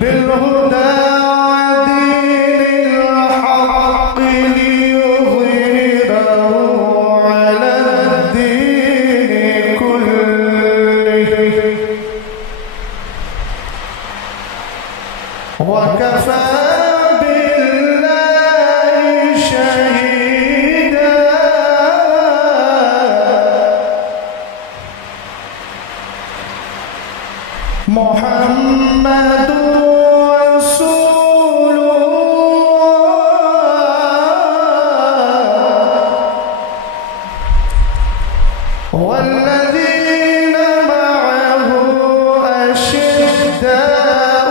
بالهدى ودين الحق ليظهره على الدين كله وكفى بالله شهيدا محمد والذين معه أشداء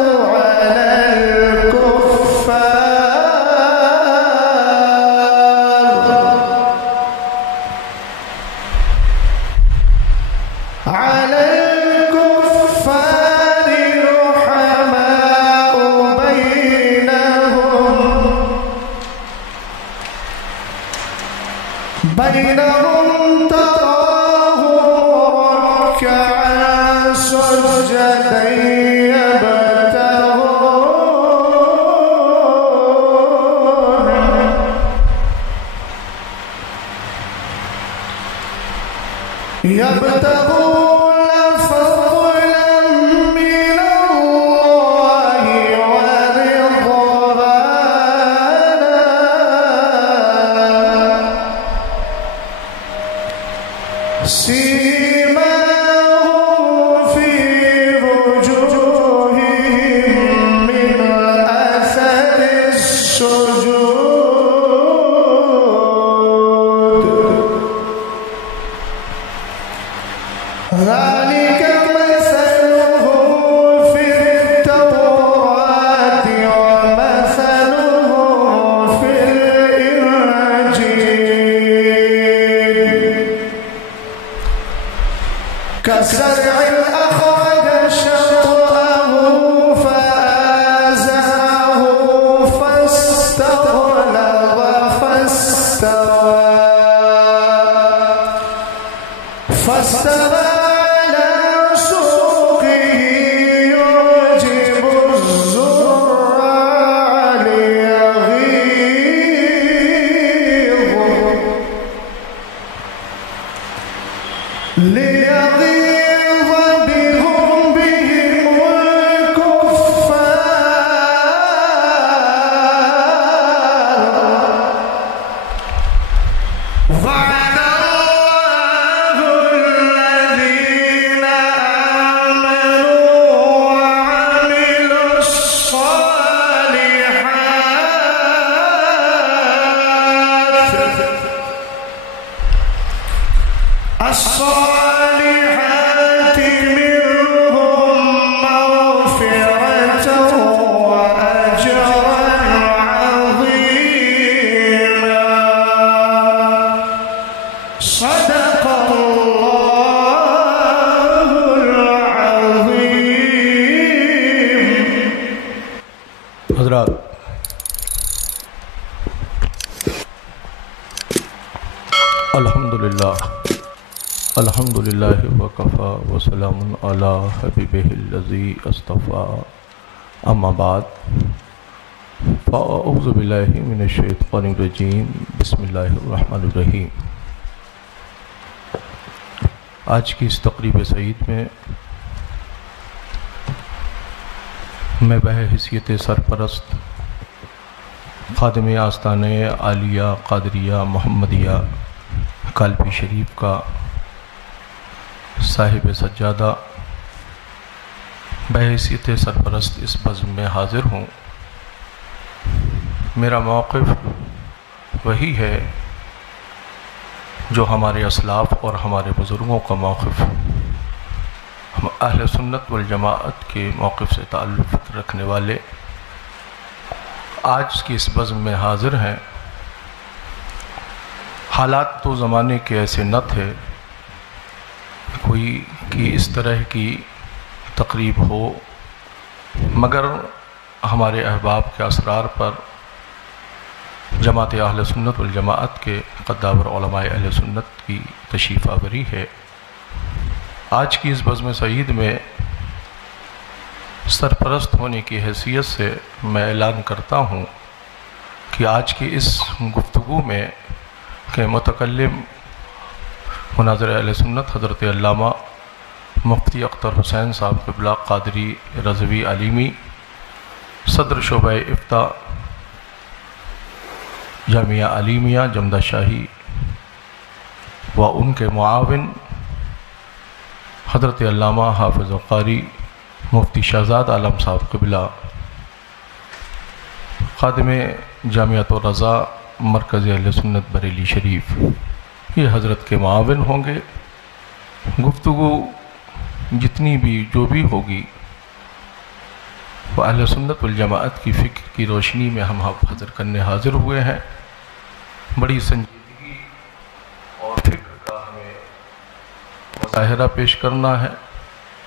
على الكفار رحماء بينهم تراهم ركعا سجدا يبتغون فضلا من الله ورضوانا سيماهم في وجوههم من أثر السجود ذلك مثلهم في التوراة ومثلهم في الإنجيل كزرع أخرج شطأه فآزره فاستغلظ فاستوى على سوقه يعجب الزراع ليغيظ بهم الكفار. وعد الله الذين آمنوا وعملوا الصالحات الصالحات منهم مغفرة وأجرا عظيما. صدق الله العظيم. حضرات، الحمدللہ وکفا وسلام علی حبیبہ الذی اصطفیٰ، اما بعد فاعوذ باللہ من الشیطان الرجیم، بسم اللہ الرحمن الرحیم۔ آج کی اس تقریب سعید میں میں بحیثیت سرپرست خادم آستانِ عالیہ قادریہ محمدیہ کالپی شریف کا صاحب سجادہ بحیثیت سرپرست اس بزم میں حاضر ہوں۔ میرا موقف وہی ہے جو ہمارے اسلاف اور ہمارے بزرگوں کا موقف، ہم اہل سنت والجماعت کے موقف سے تعلق رکھنے والے آج کی اس بزم میں حاضر ہیں۔ حالات تو زمانے کے ایسے نہ تھے کوئی کہ اس طرح کی تقریب ہو، مگر ہمارے احباب کے اسرار پر جماعت اہل سنت والجماعت کے قدابر علماء اہل سنت کی تشریف آوری ہے۔ آج کی اس بزم سعید میں سرپرست ہونے کی حیثیت سے میں اعلان کرتا ہوں کہ آج کی اس گفتگو میں کہ متکلم مناظر اہل سنت حضرت علامہ مفتی اختر حسین صاحب قبلہ قادری رضوی علیمی، صدر شعبہ افتاء جامعہ علیمیہ جمدہ شاہی، و ان کے معاون حضرت علامہ حافظ قاری مفتی شہزاد عالم صاحب قبلہ، خادم جامعۃ الرضا مرکز اہل سنت بریلی شریف، یہ حضرت کے معاون ہوں گے۔ گفتگو جتنی بھی جو بھی ہوگی وہ اہل سنت والجماعت کی فکر کی روشنی میں ہم حاضر کرنے حاضر ہوئے ہیں۔ بڑی سنجیدگی اور فکر کا ہمیں مظاہرہ پیش کرنا ہے۔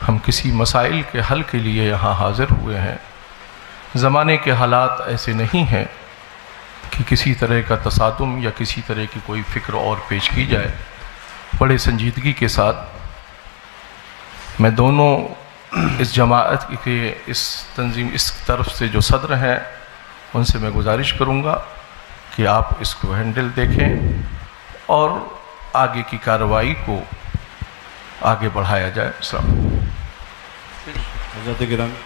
ہم کسی مسائل کے حل کے لیے یہاں حاضر ہوئے ہیں۔ زمانے کے حالات ایسے نہیں ہیں کہ کسی طرح کا تصادم یا کسی طرح کی کوئی فکر اور پیش کی جائے۔ بڑے سنجیدگی کے ساتھ میں دونوں اس جماعت کے اس تنظیم اس طرف سے جو صدر ہیں ان سے میں گزارش کروں گا کہ آپ اس کو ہینڈل دیکھیں اور آگے کی کارروائی کو آگے بڑھایا جائے۔ السلام علیکم۔ حضرت گرامی،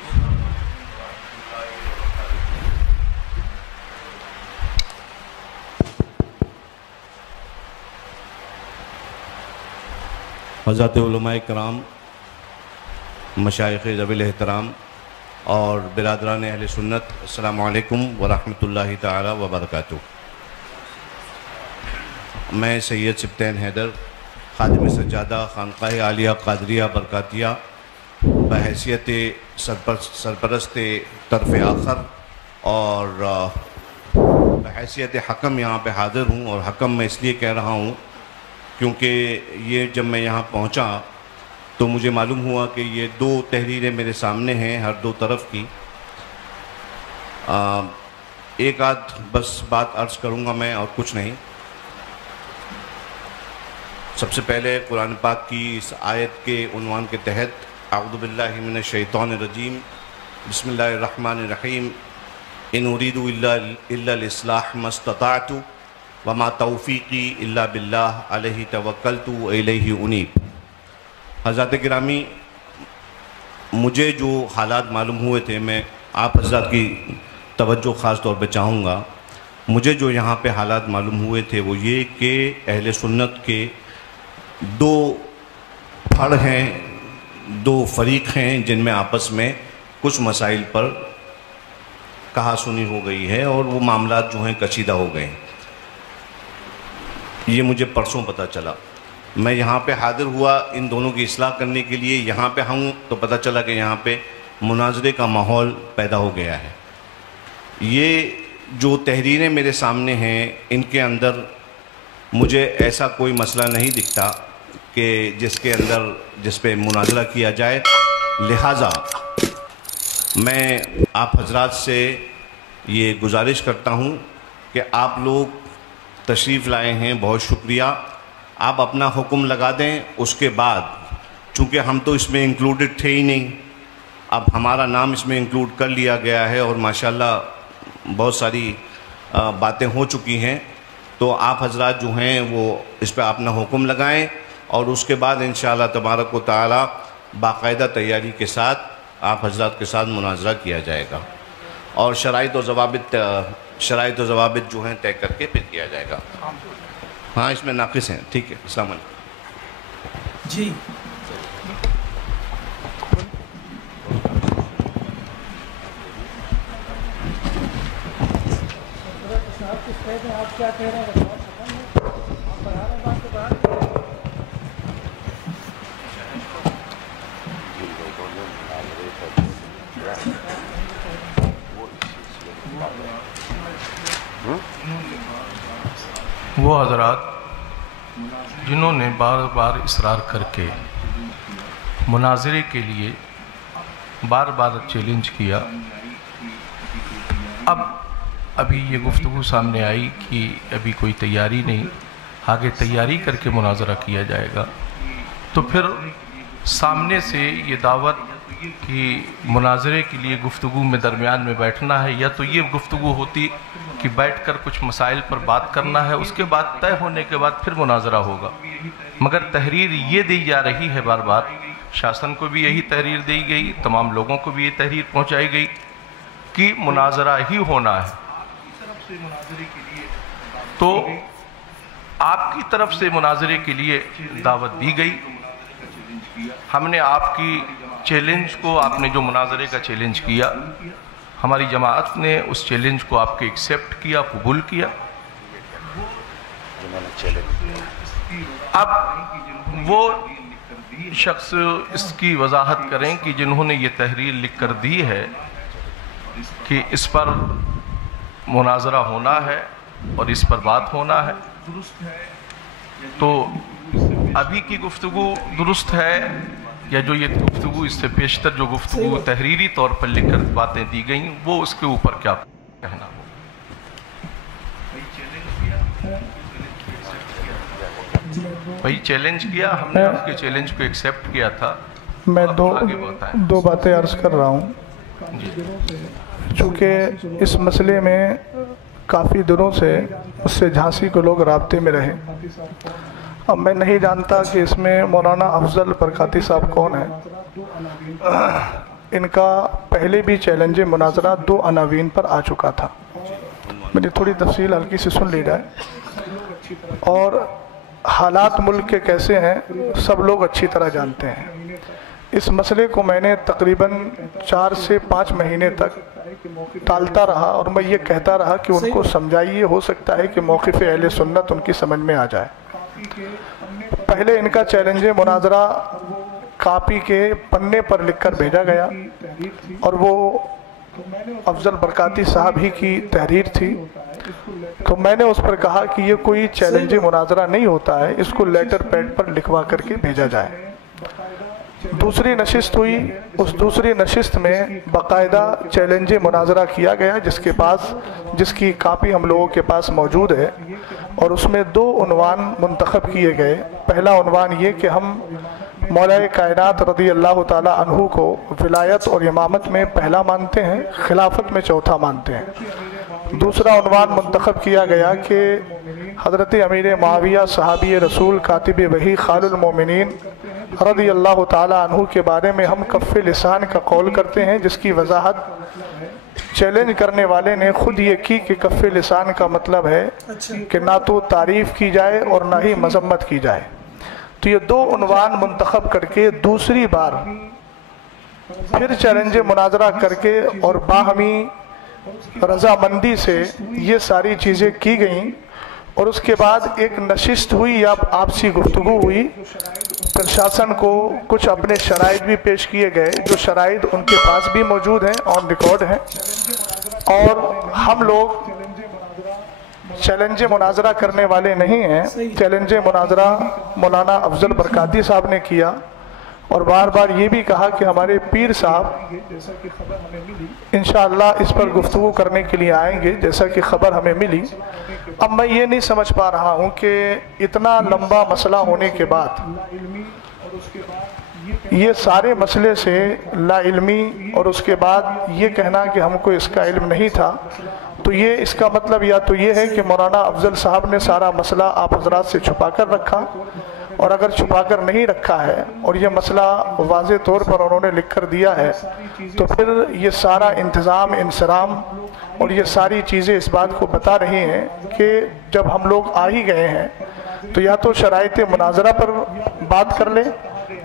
حضرات علماء کرام، مشائخ ذوی الاحترام اور برادران اہل سنت، السلام علیکم ورحمۃ اللہ تعالی وبرکاتہ۔ میں سید سبطین حیدر، خادم سجادہ خانقاہ عالیہ قادریہ برکاتیہ، بحیثیت سرپرست طرف آخر اور بحیثیت حکم یہاں پہ حاضر ہوں، اور حکم میں اس لیے کہہ رہا ہوں کیونکہ یہ جب میں یہاں پہنچا تو مجھے معلوم ہوا کہ یہ دو تحریریں میرے سامنے ہیں ہر دو طرف کی۔ ایک آدھ بس بات عرض کروں گا میں اور کچھ نہیں۔ سب سے پہلے قرآن پاک کی اس آیت کے عنوان کے تحت اعوذ باللہ من الشیطان الرجیم، بسم اللہ الرحمن الرحیم، ان اريد الا الاصلاح ما استطعت وما توفیقی الا باللہ علیہ توکلت والیہ انیب۔ حضرات گرامی، مجھے جو حالات معلوم ہوئے تھے، میں آپ حضرات کی توجہ خاص طور پہ چاہوں گا۔ مجھے جو یہاں پہ حالات معلوم ہوئے تھے وہ یہ کہ اہل سنت کے دو پھڑ ہیں، دو فریق ہیں جن میں آپس میں کچھ مسائل پر کہا سنی ہو گئی ہے اور وہ معاملات جو ہیں کشیدہ ہو گئے ہیں۔ یہ مجھے پرسوں پتہ چلا۔ میں یہاں پہ حاضر ہوا ان دونوں کی اصلاح کرنے کے لیے. یہاں پہ ہوں تو پتہ چلا کہ یہاں پہ مناظرے کا ماحول پیدا ہو گیا ہے. یہ جو تحریریں میرے سامنے ہیں ان کے اندر مجھے ایسا کوئی مسئلہ نہیں دکھتا کہ جس پہ مناظرہ کیا جائے. لہٰذا میں آپ حضرات سے یہ گزارش کرتا ہوں کہ آپ لوگ تشریف لائے ہیں، بہت شکریہ. آپ اپنا حکم لگا دیں. اس کے بعد چونکہ ہم تو اس میں انکلوڈڈ تھے ہی نہیں، اب ہمارا نام اس میں انکلوڈ کر لیا گیا ہے اور ماشاءاللہ بہت ساری باتیں ہو چکی ہیں. تو آپ حضرات جو ہیں وہ اس پہ اپنا حکم لگائیں اور اس کے بعد انشاءاللہ تبارک و تعالی باقاعدہ تیاری کے ساتھ آپ حضرات کے ساتھ مناظرہ کیا جائے گا اور شرائط و ضوابط جو ہیں طے کر کے پھر کیا جائے گا. ہاں اس میں ناقص ہیں. ٹھیک ہے. السلام علیکم. جی آپ کیا کہہ رہے ہیں؟ وہ حضرات جنہوں نے بار بار اصرار کر کے مناظرے کے لیے بار بار چیلنج کیا، ابھی یہ گفتگو سامنے آئی کہ ابھی کوئی تیاری نہیں، آگے تیاری کر کے مناظرہ کیا جائے گا، تو پھر سامنے سے یہ دعوت کہ مناظرے کے لیے گفتگو میں درمیان میں بیٹھنا ہے، یا تو یہ گفتگو ہوتی کہ بیٹھ کر کچھ مسائل پر بات کرنا ہے، اس کے بعد طے ہونے کے بعد پھر مناظرہ ہوگا. مگر تحریر یہ دی جا رہی ہے بار بار، شاسن کو بھی یہی تحریر دی گئی، تمام لوگوں کو بھی یہ تحریر پہنچائی گئی کہ مناظرہ ہی ہونا ہے. تو آپ کی طرف سے مناظرے کے لیے دعوت دی گئی. ہم نے آپ کی چیلنج کو، آپ نے جو مناظرے کا چیلنج کیا، ہماری جماعت نے اس چیلنج کو آپ کے ایکسیپٹ کیا، قبول کیا. اب وہ شخص اس کی وضاحت کریں کہ جنہوں نے یہ تحریر لکھ کر دی ہے کہ اس پر مناظرہ ہونا ہے اور اس پر بات ہونا ہے، تو ابھی کی گفتگو درست ہے یا جو یہ گفتگو اس سے پیشتر جو گفتگو تحریری طور پر لکھ کر باتیں دی گئیں، وہ اس کے اوپر کیا کہنا ہو؟ بھائی چیلنج کیا، ہم نے آپ کے چیلنج کو ایکسیپٹ کیا تھا. میں دو باتیں عرض کر رہا ہوں. چونکہ اس مسئلے میں کافی دنوں سے اس سے جھانسی کو لوگ رابطے میں رہے. اب میں نہیں جانتا کہ اس میں مولانا افضل برکاتی صاحب کون ہیں. ان کا پہلے بھی چیلنج مناظرہ 2 عناوین پر آ چکا تھا. میری تھوڑی تفصیل ہلکی سی سن لی جائے. اور حالات ملک کے کیسے ہیں سب لوگ اچھی طرح جانتے ہیں. اس مسئلے کو میں نے تقریباً 4 سے 5 مہینے تک ٹالتا رہا اور میں یہ کہتا رہا کہ ان کو سمجھائیے، ہو سکتا ہے کہ موقف اہل سنت ان کی سمجھ میں آ جائے. پہلے ان کا چیلنج مناظرہ کاپی کے پنے پر لکھ کر بھیجا گیا اور وہ افضل برکاتی صاحب ہی کی تحریر تھی. تو میں نے اس پر کہا کہ یہ کوئی چیلنج مناظرہ نہیں ہوتا ہے، اس کو لیٹر پیڈ پر لکھوا کر کے بھیجا جائے. دوسری نشست ہوئی. اس دوسری نشست میں باقاعدہ چیلنج مناظرہ کیا گیا جس کی کاپی ہم لوگوں کے پاس موجود ہے، اور اس میں 2 عنوان منتخب کیے گئے. پہلا عنوان یہ کہ ہم مولا کائنات رضی اللہ تعالی عنہ کو ولایت اور امامت میں پہلا مانتے ہیں، خلافت میں چوتھا مانتے ہیں. دوسرا عنوان منتخب کیا گیا کہ حضرت امیر معاویہ صحابی رسول کاتب وحی خال المومنین رضی اللہ تعالی عنہ کے بارے میں ہم کف لسان کا قول کرتے ہیں، جس کی وضاحت چیلنج کرنے والے نے خود یہ کی کہ کف لسان کا مطلب ہے کہ نہ تو تعریف کی جائے اور نہ ہی مذمت کی جائے. تو یہ 2 عنوان منتخب کر کے دوسری بار پھر چیلنج مناظرہ کر کے اور باہمی رضامندی سے یہ ساری چیزیں کی گئیں. اور اس کے بعد ایک نشست ہوئی یا آپسی گفتگو ہوئی. پرشاسن کو کچھ اپنے شرائط بھی پیش کیے گئے جو شرائط ان کے پاس بھی موجود ہیں، آن ریکارڈ ہیں. اور ہم لوگ چیلنج مناظرہ کرنے والے نہیں ہیں. چیلنج مناظرہ مولانا افضل برکاتی صاحب نے کیا اور بار بار یہ بھی کہا کہ ہمارے پیر صاحب انشاءاللہ اس پر گفتگو کرنے کے لیے آئیں گے جیسا کہ خبر ہمیں ملی. اب میں یہ نہیں سمجھ پا رہا ہوں کہ اتنا لمبا مسئلہ ہونے کے بعد یہ سارے مسئلے سے لا علمی اور اس کے بعد یہ کہنا کہ ہم کو اس کا علم نہیں تھا، تو یہ اس کا مطلب یا تو یہ ہے کہ مولانا افضل صاحب نے سارا مسئلہ آپ حضرات سے چھپا کر رکھا، اور اگر چھپا کر نہیں رکھا ہے اور یہ مسئلہ واضح طور پر انہوں نے لکھ کر دیا ہے تو پھر یہ سارا انتظام انصرام اور یہ ساری چیزیں اس بات کو بتا رہی ہیں کہ جب ہم لوگ آ ہی گئے ہیں تو یا تو شرائط مناظرہ پر بات کر لیں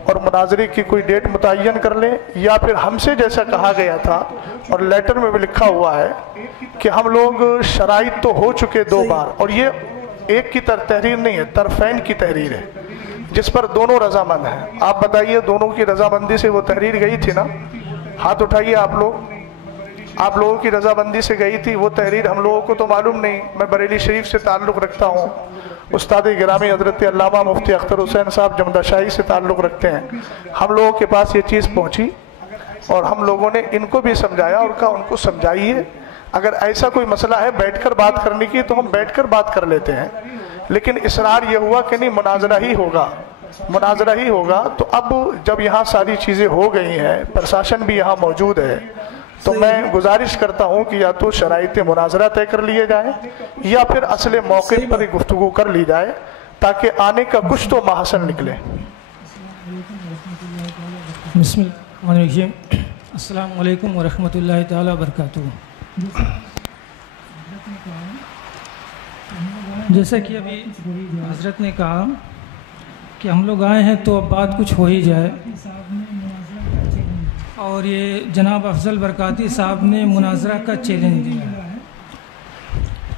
اور مناظرے کی کوئی ڈیٹ متعین کر لیں، یا پھر ہم سے جیسا کہا گیا تھا اور لیٹر میں بھی لکھا ہوا ہے کہ ہم لوگ شرائط تو ہو چکے 2 بار، اور یہ ایک کی تحریر نہیں ہے، طرفین کی تحریر ہے جس پر دونوں رضامند ہیں. آپ بتائیے دونوں کی رضامندی سے وہ تحریر گئی تھی نا؟ ہاتھ اٹھائیے آپ لوگوں کی رضامندی سے گئی تھی وہ تحریر. ہم لوگوں کو تو معلوم نہیں. میں بریلی شریف سے تعلق رکھتا ہوں، استاد گرامی حضرت علامہ مفتی اختر حسین صاحب جمدہ شاہی سے تعلق رکھتے ہیں. ہم لوگوں کے پاس یہ چیز پہنچی اور ہم لوگوں نے ان کو بھی سمجھایا اور کہا ان کو سمجھائیے، اگر ایسا کوئی مسئلہ ہے بیٹھ کر بات کرنے کی تو ہم بیٹھ کر بات کر لیتے ہیں. لیکن اصرار یہ ہوا کہ نہیں مناظرہ ہی ہوگا. تو اب جب یہاں ساری چیزیں ہو گئی ہیں، پرشاسن بھی یہاں موجود ہے، تو میں گزارش کرتا ہوں کہ یا تو شرائط مناظرہ طے کر لیے جائیں یا پھر اصل موقع پر گفتگو کر لی جائے تاکہ آنے کا کچھ تو محسن نکلے. بسم اللہ الرحمن الرحیم. السلام علیکم ورحمۃ اللہ تعالیٰ وبرکاتہ. جیسا کہ ابھی حضرت نے کہا کہ ہم لوگ آئے ہیں تو اب بات کچھ ہو ہی جائے، اور یہ جناب افضل برکاتی صاحب نے مناظرہ کا چیلنج دیا ہے.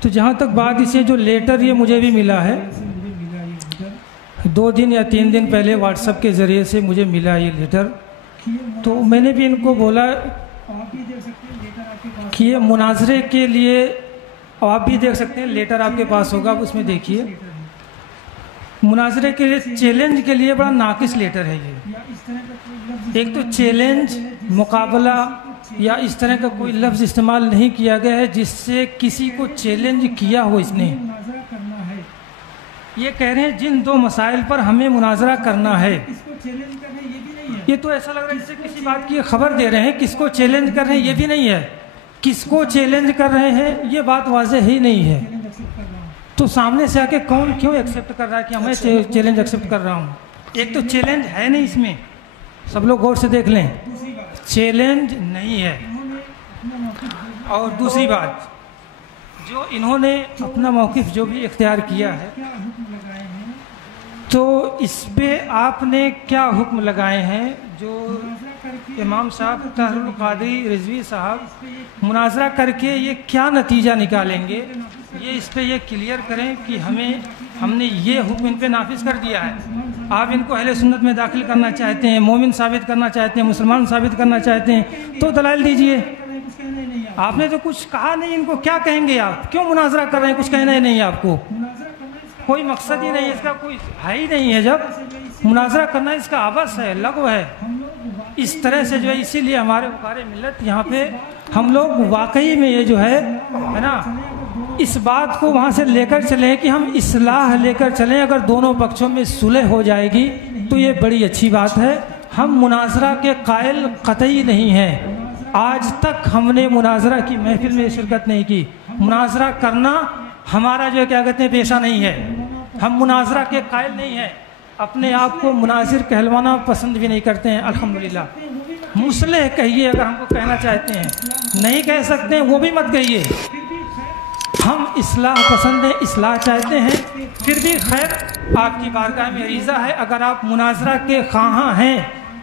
تو جہاں تک بات اسے جو لیٹر یہ مجھے بھی ملا ہے 2 دن یا 3 دن پہلے واٹس ایپ کے ذریعے سے مجھے ملا یہ لیٹر، تو میں نے بھی ان کو بولا کہ یہ مناظرے کے لیے، آپ بھی دیکھ سکتے ہیں لیٹر آپ کے پاس ہوگا، اس میں دیکھیے مناظرے کے لیے چیلنج کے لیے بڑا ناقص لیٹر ہے یہ. ایک تو چیلنج، مقابلہ یا اس طرح کا کوئی لفظ استعمال نہیں کیا گیا ہے جس سے کسی کو چیلنج کیا ہو. اس نے یہ کہہ رہے ہیں جن 2 مسائل پر ہمیں مناظرہ کرنا ہے، یہ تو ایسا لگ رہا ہے جس سے کسی بات کی خبر دے رہے ہیں. کس کو چیلنج کر رہے ہیں یہ بھی نہیں ہے، کس کو چیلنج کر رہے ہیں یہ بات واضح ہی نہیں ہے. تو سامنے سے آ کے کون کیوں ایکسیپٹ کر رہا ہے کہ میں چیلنج ایکسیپٹ کر رہا ہوں؟ ایک تو چیلنج ہے نہیں اس میں، سب لوگ غور سے دیکھ لیں، چیلنج نہیں ہے. اور دوسری بات، جو انہوں نے اپنا موقف جو بھی اختیار کیا ہے تو اس پہ آپ نے کیا حکم لگائے ہیں؟ جو امام صاحب طاہر القادری رضوی صاحب مناظرہ کر کے یہ کیا نتیجہ نکالیں گے، یہ اس پہ یہ کلیئر کریں کہ ہم نے یہ حکم ان پہ نافذ کر دیا ہے. آپ ان کو اہل سنت میں داخل کرنا چاہتے ہیں، مومن ثابت کرنا چاہتے ہیں، مسلمان ثابت کرنا چاہتے ہیں تو دلائل دیجئے. آپ نے تو کچھ کہا نہیں، ان کو کیا کہیں گے؟ آپ کیوں مناظرہ کر رہے ہیں؟ کچھ کہنا ہی نہیں آپ کو، کوئی مقصد ہی نہیں ہے اس کا، کوئی ہے ہی نہیں ہے. جب مناظرہ کرنا اس کا عبث ہے، لغو ہے اس طرح سے جو ہے. اسی لیے ہمارے وقار ملت یہاں پہ ہم لوگ واقعی میں یہ جو ہے نا اس بات کو وہاں سے لے کر چلیں کہ ہم اصلاح لے کر چلیں. اگر دونوں پکشوں میں صلح ہو جائے گی تو یہ بڑی اچھی بات ہے. ہم مناظرہ کے قائل قطعی نہیں ہیں. آج تک ہم نے مناظرہ کی محفل میں شرکت نہیں کی. مناظرہ کرنا ہمارا جو کیا کہتے ہیں پیشہ نہیں ہے. ہم مناظرہ کے قائل نہیں ہیں. اپنے آپ کو مناظر کہلوانا پسند بھی نہیں کرتے ہیں. الحمدللہ مصلح کہیے اگر ہم کو کہنا چاہتے ہیں. نہیں کہہ سکتے ہیں وہ بھی مت کہیے. ہم اصلاح پسند ہیں، اصلاح چاہتے ہیں. پھر بھی خیر آپ کی بارگاہ میں عریضہ ہے، اگر آپ مناظرہ کے خواہاں ہیں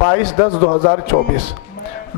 22/10/2024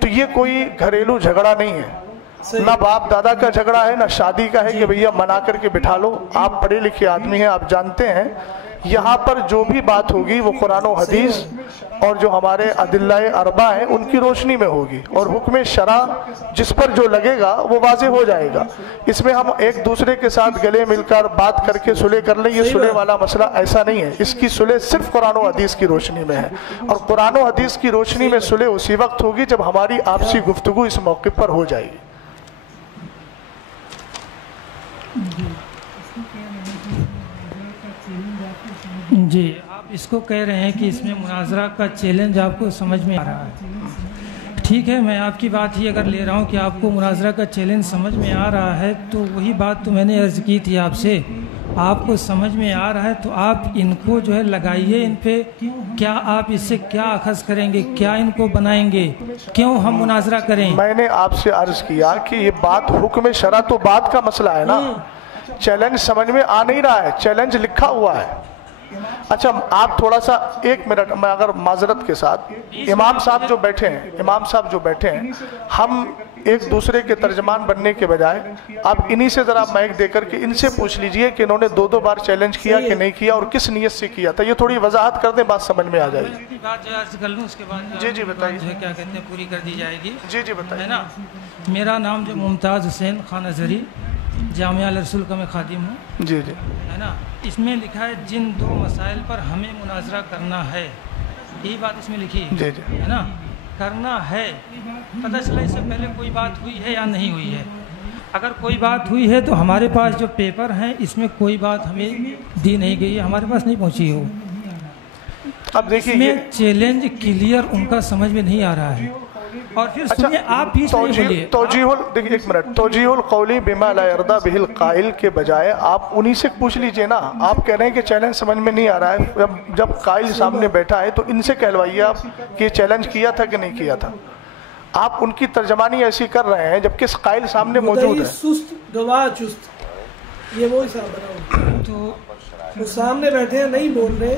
تو یہ کوئی گھریلو جھگڑا نہیں ہے، نہ باپ دادا کا جھگڑا ہے، نہ شادی کا ہے کہ بھیا منا کر کے بٹھا لو۔ آپ پڑھے لکھے آدمی ہیں، آپ جانتے ہیں یہاں پر جو بھی بات ہوگی وہ قرآن و حدیث اور جو ہمارے ادلہ اربع ہیں ان کی روشنی میں ہوگی، اور حکم شرع جس پر جو لگے گا وہ واضح ہو جائے گا۔ اس میں ہم ایک دوسرے کے ساتھ گلے مل کر بات کر کے صلح کر لیں، یہ صلح والا مسئلہ ایسا نہیں ہے۔ اس کی صلح صرف قرآن و حدیث کی روشنی میں ہے، اور قرآن و حدیث کی روشنی میں صلح اسی وقت ہوگی جب ہماری آپسی گفتگو اس موقع پر ہو جائے گی۔ جی، آپ اس کو کہہ رہے ہیں کہ اس میں مناظرہ کا چیلنج آپ کو سمجھ میں آ رہا ہے۔ ٹھیک ہے، میں آپ کی بات ہی اگر لے رہا ہوں کہ آپ کو مناظرہ کا چیلنج سمجھ میں آ رہا ہے، تو وہی بات تو میں نے عرض کی تھی آپ سے، آپ کو سمجھ میں آ رہا ہے تو آپ ان کو جو ہے لگائیے، ان پہ کیا آپ اس سے کیا اخذ کریں گے، کیا ان کو بنائیں گے، کیوں ہم مناظرہ کریں؟ میں نے آپ سے عرض کیا کہ یہ بات حکم شرع تو بات کا مسئلہ ہے نا، چیلنج سمجھ میں آ نہیں رہا ہے، چیلنج لکھا ہوا ہے۔ اچھا آپ تھوڑا سا ایک منٹ، میں اگر معذرت کے ساتھ، امام صاحب جو بیٹھے ہیں ہم ایک دوسرے کے ترجمان بننے کے بجائے آپ انہی سے ذرا مائک دے کر کے ان سے پوچھ لیجئے کہ انہوں نے دو بار چیلنج کیا کہ نہیں کیا اور کس نیت سے کیا تھا، یہ تھوڑی وضاحت کر دیں، بات سمجھ میں آ جائے گی۔ بات جو عرض کر لوں اس کے بعد جی بتائیے، جو ہے کیا کہتے ہیں پوری کر دی جائے گی۔ جی بتائیے۔ ہے نا، میرا نام جو ممتاز حسین خان ازہری، جامعہ الرسول کا میں خادم ہوں۔ جی ہے نا، اس میں لکھا ہے جن دو مسائل پر ہمیں مناظرہ کرنا ہے، یہی بات اس میں لکھی ہے۔ ہے نا، کرنا ہے، پتہ چلا اس سے پہلے کوئی بات ہوئی ہے یا نہیں ہوئی ہے۔ اگر کوئی بات ہوئی ہے تو ہمارے پاس جو پیپر ہیں اس میں کوئی بات ہمیں دی نہیں گئی ہے، ہمارے پاس نہیں پہنچی ہو۔ اب دیکھیے اس میں چیلنج کلیئر ان کا سمجھ میں نہیں آ رہا ہے، اور پھر سنیے آپ بھی بولیے۔ دیکھیے ایک منٹ، توجیہ القولی بما لا یرضی بہ القائل کے بجائے آپ انہی سے پوچھ لیجئے نا۔ آپ کہہ رہے ہیں کہ چیلنج سمجھ میں نہیں آ رہا ہے، جب قائل سامنے بیٹھا ہے تو ان سے کہلوائیے آپ کہ یہ چیلنج کیا تھا کہ نہیں کیا تھا۔ آپ ان کی ترجمانی ایسی کر رہے ہیں جبکہ قائل سامنے موجود ہے۔ سست گواہ چست، یہ وہ حساب بنا تو وہ سامنے بیٹھے ہیں نہیں بول رہے۔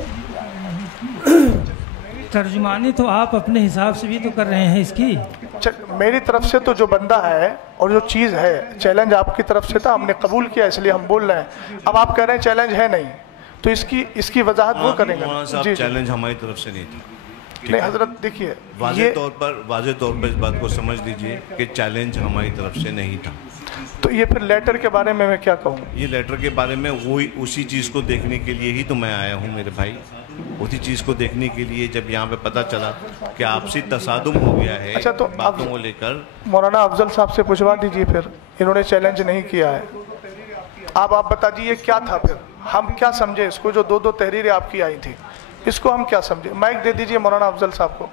ترجمانی تو آپ اپنے حساب سے بھی تو کر رہے ہیں اس کی۔ میری طرف سے تو جو بندہ ہے اور جو چیز ہے، چیلنج آپ کی طرف سے تھا، ہم نے قبول کیا اس لیے ہم بول رہے ہیں۔ اب آپ کہہ رہے ہیں چیلنج ہے نہیں، تو اس کی وضاحت وہ کریں گے۔ جی چیلنج ہماری طرف سے نہیں تھا۔ نہیں حضرت دیکھیے، واضح طور پر اس بات کو سمجھ لیجئے کہ چیلنج ہماری طرف سے نہیں تھا۔ تو یہ پھر لیٹر کے بارے میں کیا کہوں؟ یہ لیٹر کے بارے میں وہی اسی چیز کو دیکھنے کے لیے ہی تو میں آیا ہوں میرے بھائی، اسی چیز کو دیکھنے کے لیے جب یہاں پہ پتہ چلا کہ آپسی تصادم ہو گیا ہے اچھا تو باتوں کو لے کر۔ مولانا افضل صاحب سے پوچھوا دیجئے، پھر انہوں نے چیلنج نہیں کیا ہے، آپ بتا دیجئے کیا تھا، پھر ہم کیا سمجھے اس کو؟ جو دو تحریریں آپ کی آئی تھی اس کو ہم کیا سمجھے؟ مائک دے دیجئے مولانا افضل صاحب کو۔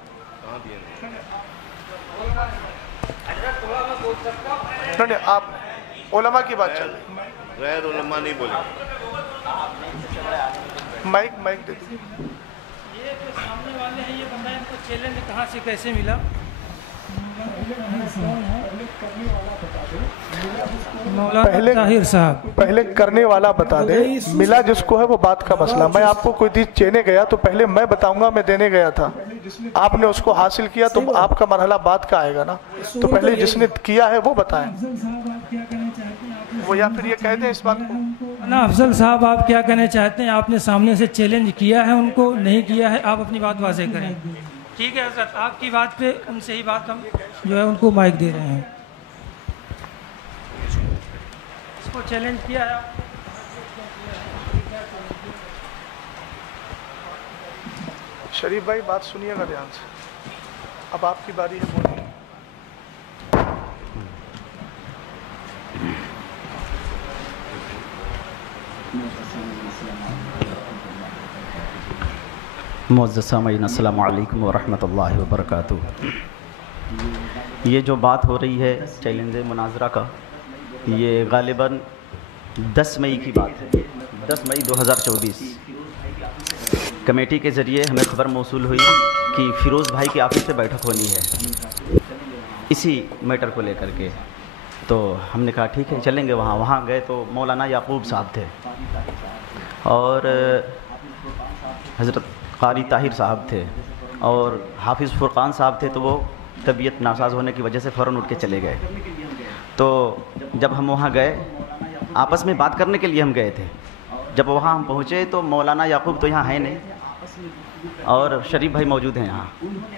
نہیں آپ علماء کی بات چل رہی ہے، غیر علماء نہیں بولے۔ مائک دے دیجئے۔ یہ جو سامنے والے ہیں یہ بندہ ان کو چیلنج کہاں سے کیسے ملا؟ مولانا طاہر صاحب پہلے کرنے والا بتا دے، ملا جس کو ہے وہ بات کا مسئلہ۔ میں آپ کو کوئی چیز چینے گیا تو پہلے میں بتاؤں گا میں دینے گیا تھا، آپ نے اس کو حاصل کیا تو آپ کا مرحلہ بات کا آئے گا نا، تو پہلے جس نے کیا ہے وہ بتائیں، وہ یا پھر یہ کہہ دیں اس بات کو۔ نا افضل صاحب آپ کیا کہنا چاہتے ہیں؟ آپ نے سامنے سے چیلنج کیا ہے، ان کو نہیں کیا ہے، آپ اپنی بات واضح کریں۔ ٹھیک ہے حضرت، آپ کی بات پہ ان سے ہی بات ہم جو ہے ان کو مائک دے رہے ہیں۔ اس کو چیلنج کیا ہے آپ؟ شریف بھائی بات سنیے گا دھیان سے، اب آپ کی باری ہے بولیں۔ معزز سامعین السلام علیکم ورحمۃ اللہ وبرکاتہ۔ یہ جو بات ہو رہی ہے چیلنج مناظرہ کا، یہ غالباً 10 مئی کی بات ہے، 10 مئی 2024 کمیٹی کے ذریعے ہمیں خبر موصول ہوئی کہ فیروز بھائی کی آفس سے بیٹھک ہونی ہے اسی میٹر کو لے کر کے، تو ہم نے کہا ٹھیک ہے چلیں گے وہاں گئے تو مولانا یعقوب صاحب تھے اور حضرت قاری طاہر صاحب تھے اور حافظ فرقان صاحب تھے، تو وہ طبیعت ناساز ہونے کی وجہ سے فوراً اٹھ کے چلے گئے. تو جب ہم وہاں گئے آپس میں بات کرنے کے لیے ہم گئے تھے. جب وہاں ہم پہنچے تو مولانا یعقوب تو یہاں ہے نہیں اور شریف بھائی موجود ہیں یہاں.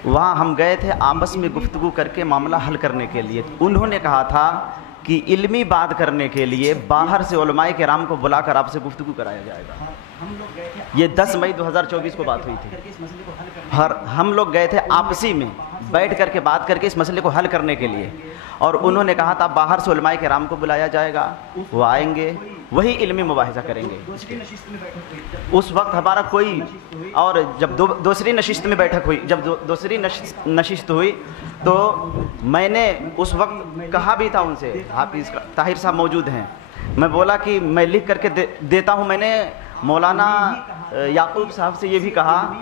وہاں ہم گئے تھے آپس میں گفتگو کر کے معاملہ حل کرنے کے لیے. انہوں نے کہا تھا کہ علمی بات کرنے کے لیے باہر سے علماء کرام کو بلا کر آپ سے گفتگو کرایا جائے گا. یہ 10 مئی 2024 کو بات ہوئی تھی. ہم لوگ گئے تھے آپسی میں بیٹھ کر کے بات کر کے اس مسئلے کو حل کرنے کے لیے. اور انہوں نے کہا تھا باہر سے علماء کرام کو بلایا جائے گا, وہ آئیں گے, وہی علمی مباحثہ کریں گے. اس وقت ہمارا کوئی, اور جب دوسری نشست میں بیٹھک ہوئی, جب دوسری نشست ہوئی تو میں نے اس وقت کہا بھی تھا ان سے, حافظ طاہر صاحب موجود ہیں, میں بولا کہ میں لکھ کر کے دیتا ہوں. میں نے مولانا یعقوب صاحب سے یہ بھی کہا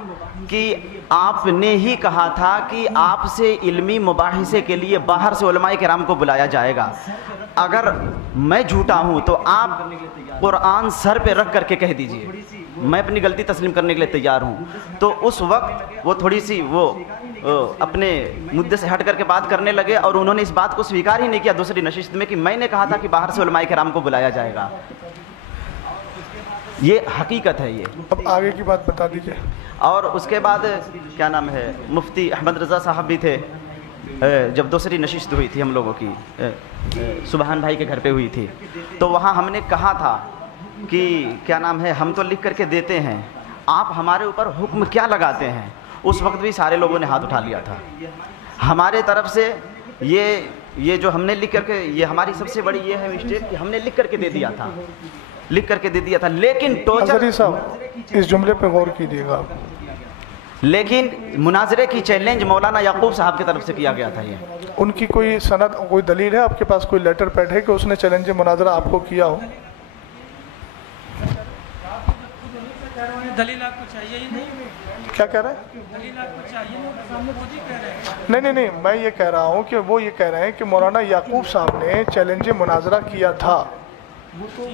کہ آپ نے ہی کہا تھا کہ آپ سے علمی مباحثے کے لیے باہر سے علماء کرام کو بلایا جائے گا. اگر میں جھوٹا ہوں تو آپ قرآن سر پہ رکھ کر کے کہہ دیجئے, میں اپنی غلطی تسلیم کرنے کے لیے تیار ہوں. تو اس وقت وہ تھوڑی سی وہ اپنے مدعے سے ہٹ کر کے بات کرنے لگے اور انہوں نے اس بات کو سویکار ہی نہیں کیا دوسری نشست میں کہ میں نے کہا تھا کہ باہر سے علماء کرام کو بلایا جائے گا. یہ حقیقت ہے. یہ اب آگے کی بات بتا دیجیے. اور اس کے بعد کیا نام ہے, مفتی احمد رضا صاحب بھی تھے. جب دوسری نشست ہوئی تھی ہم لوگوں کی, سبحان بھائی کے گھر پہ ہوئی تھی, تو وہاں ہم نے کہا تھا کہ کیا نام ہے, ہم تو لکھ کر کے دیتے ہیں, آپ ہمارے اوپر حکم کیا لگاتے ہیں. اس وقت بھی سارے لوگوں نے ہاتھ اٹھا لیا تھا. ہمارے طرف سے یہ جو ہم نے لکھ کر کے, یہ ہماری سب سے بڑی یہ ہے مسٹیک کہ ہم نے لکھ کر کے دے دیا تھا, لیکن حضرت صاحب اس جملے پہ غور کیجیے گا. لیکن مناظرے کی چیلنج مولانا یعقوب صاحب کی طرف سے کیا گیا تھا. یہ ان کی کوئی سند, کوئی دلیل ہے آپ کے پاس, کوئی لیٹر پیڈ ہے کہ اس نے چیلنج مناظرہ آپ کو کیا ہو؟ دلیل آپ کو چاہیے ہی نہیں. کیا کہہ رہے ہیں؟ دلیل آپ کو چاہیے نہیں, سامنے وہ ہی کہہ رہے ہیں. نہیں, میں یہ کہہ رہا ہوں کہ وہ یہ کہہ رہے ہیں کہ مولانا یعقوب صاحب نے چیلنج مناظرہ کیا تھا.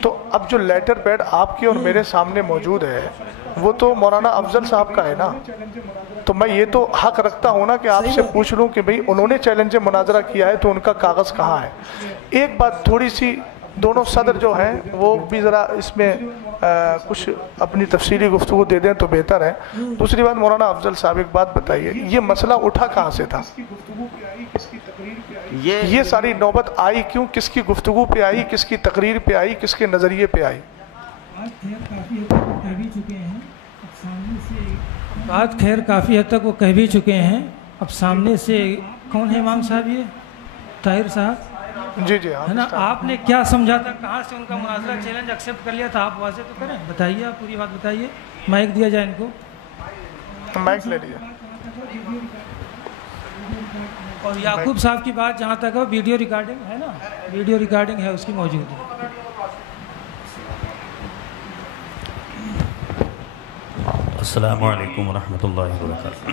تو اب جو لیٹر پیڈ آپ کے اور میرے سامنے موجود ہے وہ تو مولانا افضل صاحب کا ہے نا. تو میں یہ تو حق رکھتا ہوں نا کہ آپ سے پوچھ لوں کہ بھئی انہوں نے چیلنج مناظرہ کیا ہے تو ان کا کاغذ کہاں ہے. ایک بات تھوڑی سی, دونوں صدر جو ہیں وہ بھی ذرا اس میں کچھ اپنی تفصیلی گفتگو دے دیں تو بہتر ہے. دوسری بات, مولانا افضل صاحب ایک بات بتائیے, یہ مسئلہ اٹھا کہاں سے تھا؟ یہ ساری نوبت آئی کیوں, کس کی گفتگو پہ آئی, کس کی تقریر پہ آئی, کس کے نظریے پہ آئی؟ بات خیر کافی حد تک وہ کہہ بھی چکے ہیں. اب سامنے سے کون ہے امام صاحب؟ یہ طاہر صاحب جی ہے نا. آپ نے کیا سمجھا تھا, کہاں سے ان کا مناظرہ چیلنج ایکسیپٹ کر لیا تھا, آپ واضح تو کریں, بتائیے, آپ پوری بات بتائیے. مائک دیا جائے ان کو, مائک لے لیا. اور یعقوب صاحب کی بات جہاں تک ہے ویڈیو ریکارڈنگ ہے نا, ویڈیو ریکارڈنگ ہے اس کی موجود ہے. السلام علیکم ورحمۃ اللہ وبرکاتہ.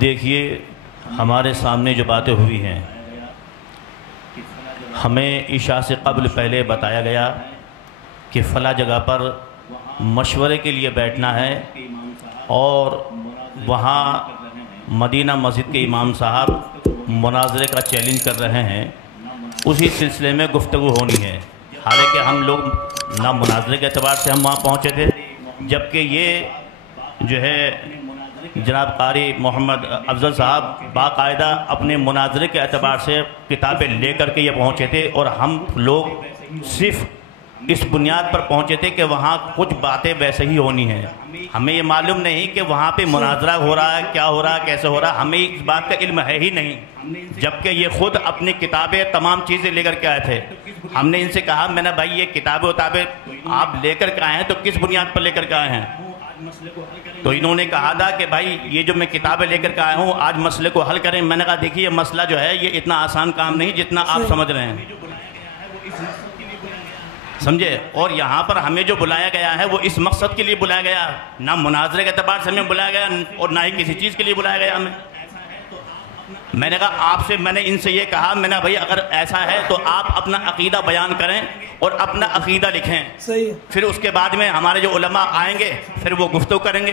دیکھیے, ہمارے سامنے جو باتیں ہوئی ہیں, ہمیں عشاء سے قبل پہلے بتایا گیا کہ فلاں جگہ پر مشورے کے لیے بیٹھنا ہے اور وہاں مدینہ مسجد کے امام صاحب مناظرے کا چیلنج کر رہے ہیں, اسی سلسلے میں گفتگو ہونی ہے. حالانکہ ہم لوگ نہ مناظرے کے اعتبار سے ہم وہاں پہنچے تھے, جبکہ یہ جو ہے جناب قاری محمد افضل صاحب باقاعدہ اپنے مناظرے کے اعتبار سے کتابیں لے کر کے یہ پہنچے تھے, اور ہم لوگ صرف اس بنیاد پر پہنچے تھے کہ وہاں کچھ باتیں ویسے ہی ہونی ہیں. ہمیں یہ معلوم نہیں کہ وہاں پہ مناظرہ ہو رہا ہے, کیا ہو رہا ہے, کیسے ہو رہا ہے, ہمیں اس بات کا علم ہے ہی نہیں. جبکہ یہ خود اپنی کتابیں تمام چیزیں لے کر کے آئے تھے. ہم نے ان سے کہا, میں نے بھائی یہ کتابیں آپ لے کر کے آئے ہیں تو کس بنیاد پر لے کر کے آئے ہیں؟ تو انہوں نے کہا تھا کہ بھائی یہ جو میں کتابیں لے کر کے آیا ہوں آج مسئلے کو حل کریں. میں نے کہا دیکھیے یہ مسئلہ جو ہے یہ اتنا آسان کام نہیں جتنا آپ سمجھ رہے ہیں, سمجھے. اور یہاں پر ہمیں جو بلایا گیا ہے وہ اس مقصد کے لیے بلایا گیا, نہ مناظرے کے اعتبار سے ہمیں بلایا گیا اور نہ ہی کسی چیز کے لیے بلایا گیا ہمیں. میں نے کہا آپ سے, میں نے ان سے یہ کہا, میں نے بھائی اگر ایسا ہے تو آپ اپنا عقیدہ بیان کریں اور اپنا عقیدہ لکھیں, پھر اس کے بعد میں ہمارے جو علماء آئیں گے پھر وہ گفتگو کریں گے.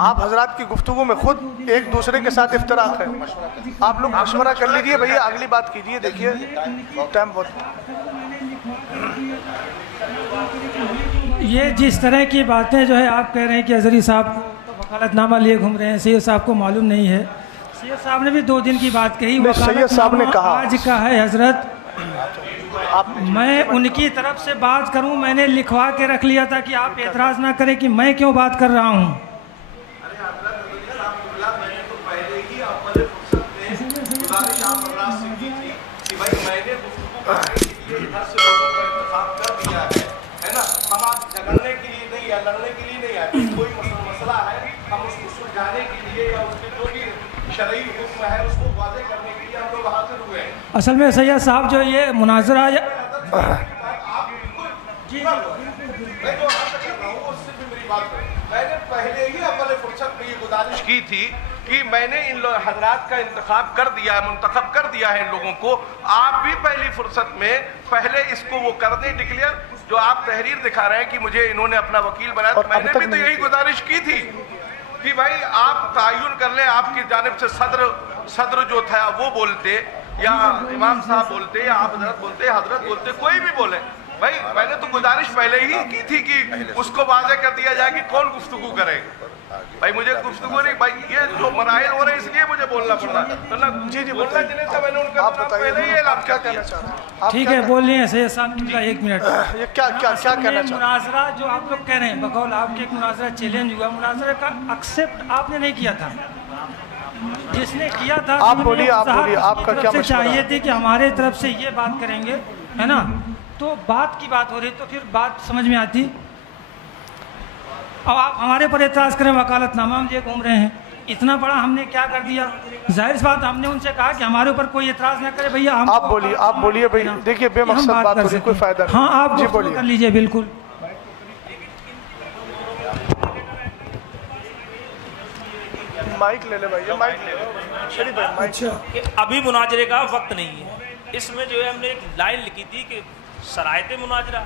آپ حضرات کی گفتگو میں خود ایک دوسرے کے ساتھ افتراق ہے. آپ لوگ مشورہ کر لیجئے بھیا, اگلی بات کیجئے. دیکھیے ٹائم بہت. یہ جس طرح کی باتیں جو ہے آپ کہہ رہے ہیں کہ اظہری صاحب وکالت نامہ لیے گھوم رہے ہیں, سید صاحب کو معلوم نہیں ہے. سید صاحب نے بھی 2 دن کی بات کہی, سید صاحب نے کہا آج کا ہے حضرت. میں ان کی طرف سے بات کروں, میں نے لکھوا کے رکھ لیا تھا کہ آپ اعتراض نہ کریں کہ میں کیوں بات کر رہا ہوں. جھگڑنے کے لیے نہیں یا لڑنے کے لیے نہیں آئے. کوئی مسئلہ ہے ہم اس کو سلجھانے کے لیے یا اس کے جو بھی شرعی حکم ہے اس کو واضح کرنے کے لیے ہم لوگ حاضر ہوئے ہیں. اصل میں سید صاحب جو یہ مناظرہ میں نے پہلے ہی اول فرصت میں یہ گزارش کی تھی کہ میں نے ان حضرات کا انتخاب کر دیا ہے, منتخب کر دیا ہے ان لوگوں کو. آپ بھی پہلی فرصت میں پہلے اس کو وہ کر دیں ڈکلیئر. جو آپ تحریر دکھا رہے ہیں کہ مجھے انہوں نے اپنا وکیل بنایا, تو میں نے بھی تو یہی گزارش کی تھی کہ بھائی آپ تعین کر لیں. آپ کی جانب سے صدر جو تھا وہ بولتے, یا امام صاحب بولتے, یا آپ حضرت بولتے, کوئی بھی بولے. بھائی میں نے تو گزارش پہلے ہی کی تھی کہ اس کو واضح کر دیا جائے کہ کون گفتگو کرے. بھائی مجھے گفتگو نہیں, بھائی یہ جو مراحل ہو رہے ہیں اس لیے مجھے بولنا پڑ رہا ہے. جی بولنا جنہیں تھا, میں نے ان کا پہلے ہی اعلان کیا کہنا چاہ رہا ہوں. ٹھیک ہے بول رہے ہیں سید صاحب, 1 منٹ. یہ کیا کہنا چاہ رہا ہے؟ مناظرہ جو آپ لوگ کہہ رہے ہیں بقول آپ کے ایک مناظرہ چیلنج ہوا, مناظرہ کا ایکسیپٹ آپ نے نہیں کیا تھا. جس نے کیا تھا آپ بولیے, آپ کا کیا مشورہ چاہیے تھی کہ ہمارے طرف سے یہ بات کریں گے, ہے نا. تو بات کی بات ہو رہی تو پھر بات سمجھ میں آتی. اب آپ ہمارے پر اعتراض کریں, وکالت نامہ ہم لیے گھوم رہے ہیں, اتنا بڑا ہم نے کیا کر دیا. ظاہر سی بات ہم نے ان سے کہا کہ ہمارے اوپر کوئی اعتراض نہ کرے بھیا. آپ بولیے بھائی, دیکھیے بے مقصد بات ہو رہی, کوئی فائدہ نہیں. ہاں آپ گفتگو کر لیجئے. بالکل مائک لے لے بھائی, یہ مائک لے لے شریف بھائی, مائک. ابھی مناظرے کا وقت نہیں ہے. اس میں جو ہے ہم نے ایک لائن لکھی تھی کہ شرائط مناظرہ,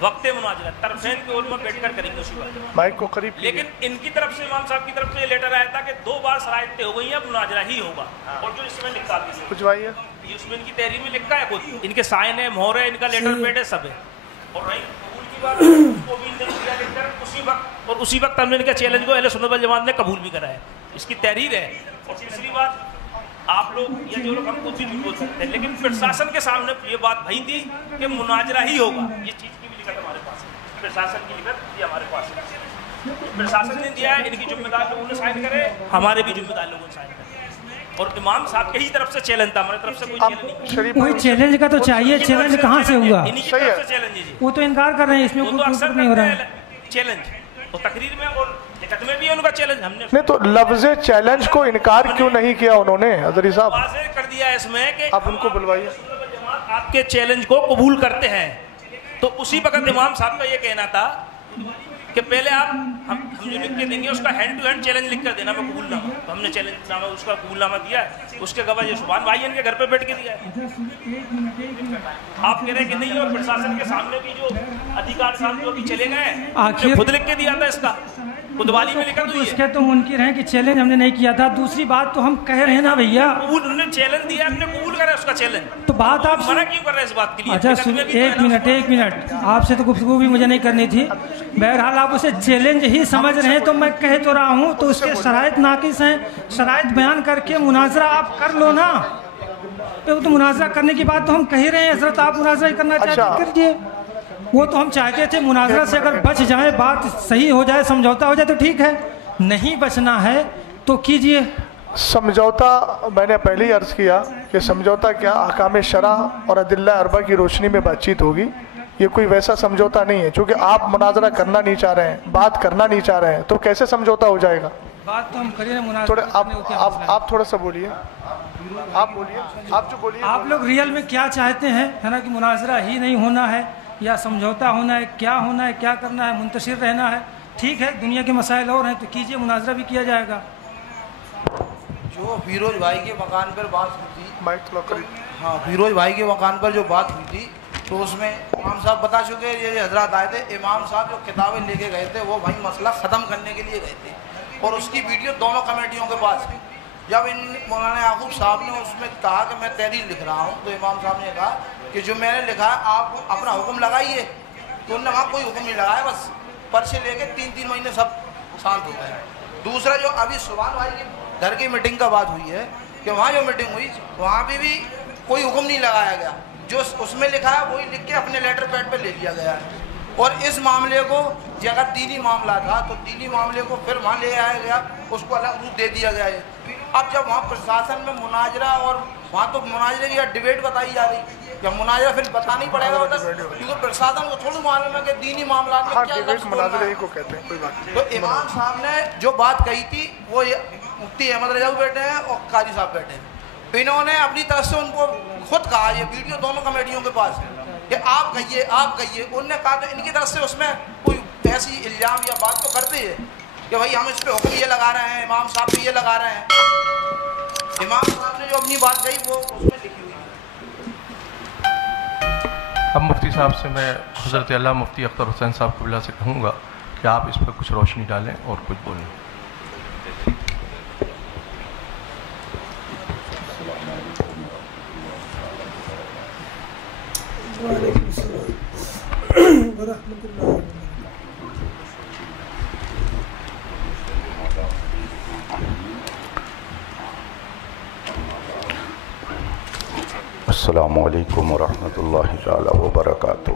وقت مناظرہ طرفین کے علماء بیٹھ کر کریں گے اسی بات. مائک کو قریب. لیکن ان کی طرف سے, امام صاحب کی طرف سے یہ لیٹر آیا تھا کہ 2 بار شرائط طے ہو گئی ہیں, اب مناظرہ ہی ہوگا. اور جو اس میں لکھا تھی کچھ بھائی ہے, یہ اس میں ان کی تحریر میں لکھا ہے, خود ان کے سائن ہے, مہر ہے, ان کا لیٹر پیڈ ہے, سب ہے. اور رہی قبول کی بات, اس کو بھی لکھ کر اسی وقت, اور اسی وقت ہم نے ان کے چیلنج کو اہل سنت والجماعت نے قبول بھی کرا ہے. اس کی تحریر ہے. اور تیسری بات, آپ لوگ یا جو لوگ ہم کچھ بھی بول سکتے ہیں, لیکن پرشاسن کے سامنے یہ بات بھائی تھی کہ مناظرہ ہی ہوگا. یہ چیز کی بھی لکھت ہمارے پاس ہے, پرشاسن کی لکھت یہ ہمارے پاس ہے. پرشاسن نے دیا ہے, ان کی ذمہ دار لوگوں نے سائن کرے, ہمارے بھی ذمہ دار لوگوں نے سائن کرے. اور امام صاحب کے ہی طرف سے چیلنج تھا, ہمارے طرف سے کوئی چیلنج نہیں. کوئی چیلنج کا تو چاہیے, چیلنج کہاں سے ہوا؟ انہی کی طرف سے چیلنج ہے جی. وہ تو انکار کر رہے ہیں, اس میں کوئی اثر نہیں ہو رہا ہے چیلنج. تو تقریر میں اور لکھت میں بھی ان کا چیلنج ہم نے نہیں, تو لفظ چیلنج کو انکار کیوں نہیں کیا انہوں نے اظہری صاحب؟ واضح کر دیا اس میں کہ آپ ان کو بلوائیے. آپ کے چیلنج کو قبول کرتے ہیں. تو اسی وقت امام صاحب کا یہ کہنا تھا کہ پہلے آپ ہم جو لکھ کے دیں گے اس کا ہینڈ ٹو ہینڈ چیلنج لکھ کر دینا, میں قبول نامہ. تو ہم نے چیلنج نامہ, اس کا قبول نامہ دیا ہے. اس کے گواہ یہ سبحان بھائی ان کے گھر پہ بیٹھ کے دیا ہے. آپ کہہ رہے کہ نہیں, اور پرشاسن کے سامنے بھی جو ادھیکار صاحب جو بھی چلے گئے ہیں, خود لکھ کے دیا تھا. اس کا خودوالی میں لکھا تو اس کے تو منکر ہیں کہ چیلنج ہم نے نہیں کیا تھا. دوسری بات تو ہم کہہ رہے ہیں نا بھیا, انہوں نے چیلنج دیا, ہم نے قبول کرا اس کا چیلنج. تو بات آپ منع کیوں کر رہے ہیں اس بات کے لیے؟ اچھا 1 منٹ, آپ سے تو گفتگو بھی مجھے نہیں کرنی تھی. بہرحال آپ اسے چیلنج ہی سمجھ رہے ہیں, تو میں کہہ تو رہا ہوں تو اس کے شرائط ناقص ہیں. شرائط بیان کر کے مناظرہ آپ کر لو نا. تو مناظرہ کرنے کی بات تو ہم کہہ رہے ہیں حضرت, آپ مناظرہ کرنا چاہتے ہیں کریے. وہ تو ہم چاہتے تھے مناظرہ سے اگر بچ جائے, بات صحیح ہو جائے, سمجھوتا ہو جائے تو ٹھیک ہے, نہیں بچنا ہے تو کیجئے. سمجھوتا میں نے پہلے ہی عرض کیا کہ سمجھوتا کیا احکام شرع اور ادلہ اربع کی روشنی میں بات چیت ہوگی. یہ کوئی ویسا سمجھوتا نہیں ہے, چونکہ آپ مناظرہ کرنا نہیں چاہ رہے ہیں, بات کرنا نہیں چاہ رہے ہیں, تو کیسے سمجھوتا ہو جائے گا؟ بات تو ہم کریں نا, تھوڑے آپ تھوڑا سا بولیے, آپ بولیے, آپ جو بولیے. آپ لوگ ریئل میں کیا چاہتے ہیں, ہے نا, کہ مناظرہ ہی نہیں ہونا ہے یا سمجھوتا ہونا ہے, کیا ہونا ہے, کیا کرنا ہے, منتشر رہنا ہے؟ ٹھیک ہے, دنیا کے مسائل اور ہیں تو کیجئے, مناظرہ بھی کیا جائے گا. جو فیروز بھائی کے مکان پر بات ہوئی تھی, مائک تھوڑا قریب. ہاں, فیروز بھائی کے مکان پر جو بات ہوئی تھی, تو اس میں امام صاحب بتا چکے, یہ حضرات آئے تھے, امام صاحب جو کتابیں لے کے گئے تھے وہ بھائی مسئلہ ختم کرنے کے لیے گئے تھے. اور اس کی ویڈیو دونوں کمیٹیوں کے پاس ہے۔ جب ان مولانا یعقوب صاحب نے اس میں کہا کہ میں تحریر لکھ رہا ہوں تو امام صاحب نے کہا کہ جو میں نے لکھا ہے آپ اپنا حکم لگائیے، تو انہوں نے وہاں کوئی حکم نہیں لگایا، بس پرچے لے کے 3 مہینے سب شانت ہو گئے۔ دوسرا جو ابھی سبحان بھائی کی گھر کی میٹنگ کا بات ہوئی ہے کہ وہاں جو میٹنگ ہوئی وہاں پہ بھی کوئی حکم نہیں لگایا گیا، جو اس میں لکھا ہے وہی لکھ کے اپنے لیٹر پیڈ پہ لے لیا گیا ہے۔ اور اس معاملے کو یہ اگر دینی معاملہ تھا تو دینی معاملے کو پھر وہاں لے آیا گیا، اس کو الگ روپ دے دیا گیا ہے۔ اب جب وہاں پرشاسن میں مناظرہ اور وہاں تو مناظرے کی ڈیبیٹ بتائی جا رہی، جب مناظرہ پھر بتانا ہی پڑے گا کیونکہ پرشاسن کو تھوڑی معلوم ہے کہ دینی معاملات میں کیا لفظ بولنا ہے۔ تو امام صاحب نے جو بات کہی تھی وہ مفتی احمد رجاؤ بیٹھے ہیں اور قاضی صاحب بیٹھے ہیں، انہوں نے اپنی طرف سے ان کو خود کہا، یہ ویڈیو دونوں کمیٹیوں کے پاس ہے کہ آپ کہیے انہوں نے کہا، تو ان کی طرف سے اس میں کوئی ایسی الزام یا بات تو کرتے ہیں کہ بھائی ہم اس پہ حکم یہ لگا رہے ہیں، امام صاحب پہ یہ لگا رہے ہیں۔ امام صاحب نے جو اپنی بات کہی وہ اس میں لکھی ہوئی ہے۔ اب مفتی صاحب سے میں حضرت علامہ مفتی اختر حسین صاحب قبلہ سے کہوں گا کہ آپ اس پہ کچھ روشنی ڈالیں اور کچھ بولیں۔ وعلیکم السلام ورحمۃ اللہ۔ السلام علیکم ورحمۃ اللہ تعالی وبرکاتہ۔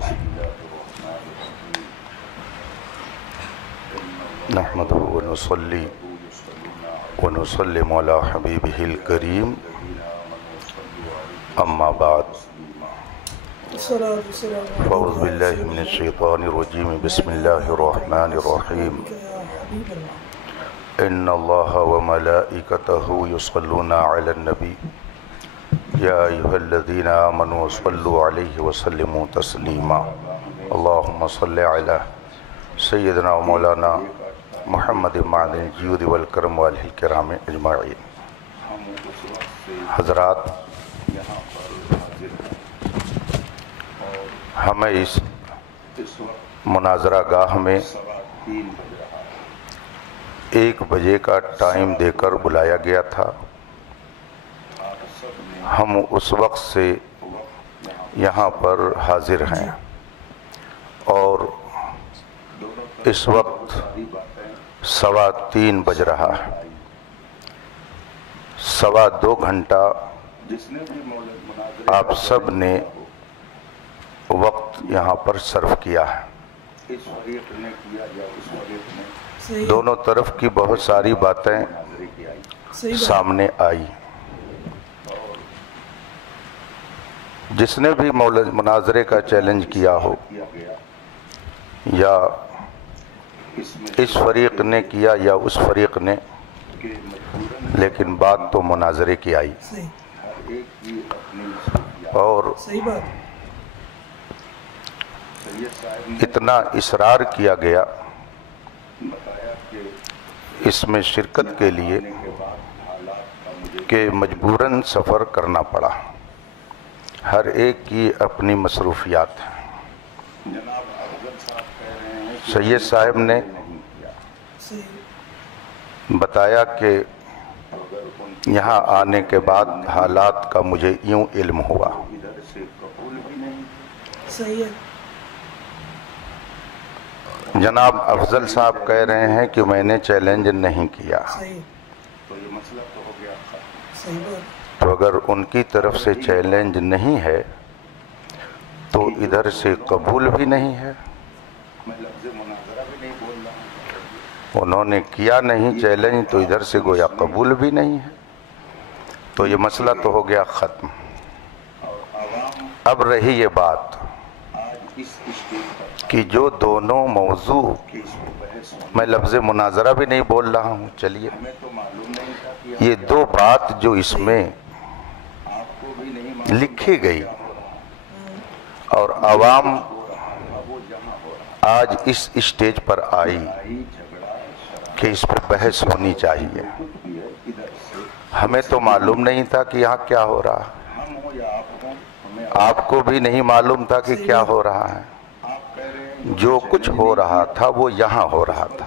نحمدہ ونصلی ونسلم علی حبیبہ الکریم، اما بعد، فاعوذ باللہ من الشیطان الرجیم، بسم اللہ الرحمن الرحیم۔ ان اللہ وملائکتہ یصلون علی النبی یا ایھا الذین آمنوا صلوا علیہ وسلموا تسلیما، اللہم صل علی سیدنا و مولانا محمد معدن الجود والکرم والہ الکرام اجمعین۔ حضرات، ہمیں اس مناظرہ گاہ میں 1 بجے کا ٹائم دے کر بلایا گیا تھا۔ ہم اس وقت سے یہاں پر حاضر ہیں اور اس وقت 3:15 بج رہا ہے۔ 2.25 گھنٹہ آپ سب نے وقت یہاں پر صرف کیا ہے۔ دونوں طرف کی بہت ساری باتیں سامنے آئی۔ جس نے بھی مناظرے کا چیلنج کیا ہو، یا اس فریق نے کیا یا اس فریق نے، لیکن بات تو مناظرے کی آئی اور اتنا اصرار کیا گیا اس میں شرکت کے لیے کہ مجبوراً سفر کرنا پڑا۔ ہر ایک کی اپنی مصروفیات ہیں۔ سید صاحب نے بتایا کہ یہاں آنے کے بعد حالات کا مجھے یوں علم ہوا۔ جناب افضل صاحب کہہ رہے ہیں کہ میں نے چیلنج نہیں کیا، تو اگر ان کی طرف سے چیلنج نہیں ہے تو ادھر سے قبول بھی نہیں ہے۔ انہوں نے کیا نہیں چیلنج تو ادھر سے گویا قبول بھی نہیں ہے، تو یہ مسئلہ تو ہو گیا ختم۔ اب رہی یہ بات کہ جو دونوں موضوع، میں لفظ مناظرہ بھی نہیں بول رہا ہوں، چلیے یہ 2 بات جو اس میں لکھی گئی اور عوام آج اس اسٹیج پر آئی کہ اس پر بحث ہونی چاہیے، ہمیں تو معلوم نہیں تھا کہ یہاں کیا ہو رہا ہے، آپ کو بھی نہیں معلوم تھا کہ کیا ہو رہا ہے۔ جو کچھ ہو رہا تھا وہ یہاں ہو رہا تھا۔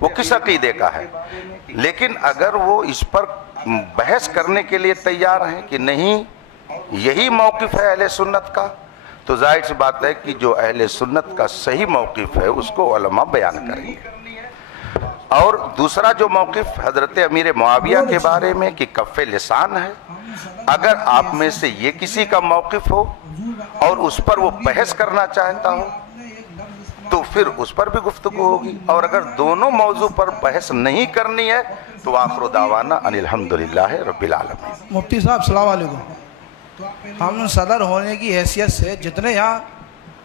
وہ کس عقیدے کا ہے. لیکن اگر وہ اس پر بحث کرنے کے لیے تیار ہیں کہ نہیں یہی موقف ہے اہل سنت کا، تو ظاہر سی بات ہے کہ جو اہل سنت کا صحیح موقف ہے اس کو علماء بیان کریں گے. اور دوسرا جو موقف حضرت امیر معاویہ کے بارے میں کہ کف لسان ہے، اگر آپ میں سے یہ کسی کا موقف ہو اور اس پر وہ بحث کرنا چاہتا ہو تو پھر اس پر بھی گفتگو ہوگی. اور اگر دونوں موضوع پر بحث نہیں کرنی ہے تو آخر دعوانا ان الحمدللہ رب العالمین. مفتی صاحب السلام علیکم. ہم صدر ہونے کی حیثیت سے جتنے یہاں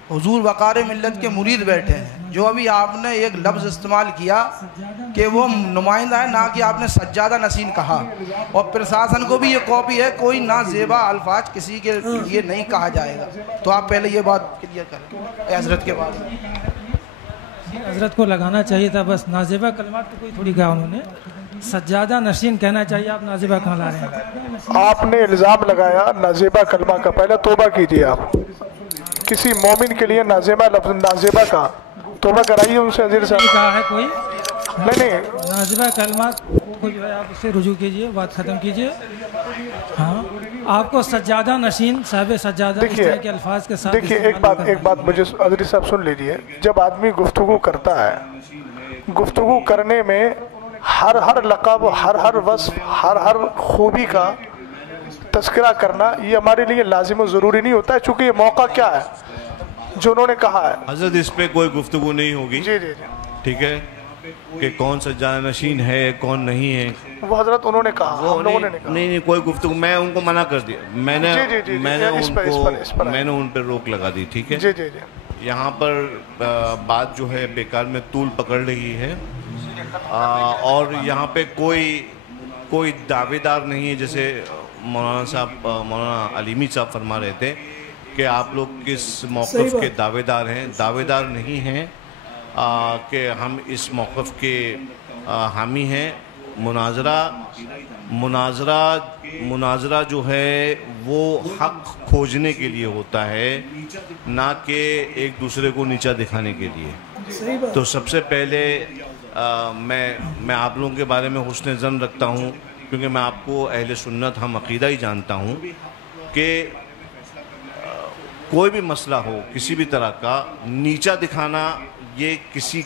حضور وقار ملت کے مرید بیٹھے ہیں، جو ابھی آپ نے ایک لفظ استعمال کیا کہ وہ نمائندہ ہے، نہ کہ آپ نے سجادہ نشین کہا، اور پرشاسن کو بھی یہ کاپی ہے، کوئی نہ زیبا الفاظ کسی کے لیے نہیں کہا جائے گا. تو آپ پہلے یہ بات کلیئر کریں حضرت کے بعد. حضرت کو لگانا چاہیے تھا بس، نازیبہ کلمات کو کوئی تھوڑی کہا انہوں نے، سجادہ نشین کہنا چاہیے. آپ نازیبہ کہاں لا رہے ہیں؟ آپ نے الزام لگایا نازیبہ کلمہ کا، پہلے توبہ کیجیے. آپ کسی مومن کے لیے نازیبہ لفظ نازیبہ کا توبہ کرائیے ان سے. حضرت صاحب کہا ہے کوئی نہیں نازیبہ کلمات کو جو ہے آپ اس سے رجوع کیجیے، بات ختم کیجیے. ہاں آپ کو سجادہ نشین صاحب سجادہ اس طرح کے الفاظ کے ساتھ. دیکھیے ایک بات مجھے حضرت صاحب سن لیجیے. جب آدمی گفتگو کرتا ہے، گفتگو کرنے میں ہر لقب، ہر وصف، ہر خوبی کا تذکرہ کرنا یہ ہمارے لیے لازم و ضروری نہیں ہوتا ہے، چونکہ یہ موقع کیا ہے جو انہوں نے کہا ہے. حضرت اس پہ کوئی گفتگو نہیں ہوگی. جی جی ٹھیک ہے کہ کون سجادہ نشین ہے کون نہیں ہے، وہ حضرت انہوں نے کہا، ہم لوگوں نے نہیں کہا. نہیں کوئی گفتگو، میں ان کو منع کر دیا. میں نے ان پہ روک لگا دی. ٹھیک ہے. جی جی جی. یہاں پر بات جو ہے بیکار میں طول پکڑ رہی ہے، اور یہاں پہ کوئی دعوے دار نہیں ہے. جیسے مولانا علیمی صاحب فرما رہے تھے کہ آپ لوگ کس موقف کے دعوے دار ہیں. دعوے دار نہیں ہیں کہ ہم اس موقف کے حامی ہیں. مناظرہ جو ہے وہ حق کھوجنے کے لیے ہوتا ہے، نہ کہ ایک دوسرے کو نیچا دکھانے کے لیے. تو سب سے پہلے میں آپ لوگوں کے بارے میں حسن ظن رکھتا ہوں، کیونکہ میں آپ کو اہل سنت ہم عقیدہ ہی جانتا ہوں کہ کوئی بھی مسئلہ ہو کسی بھی طرح کا نیچا دکھانا یہ کسی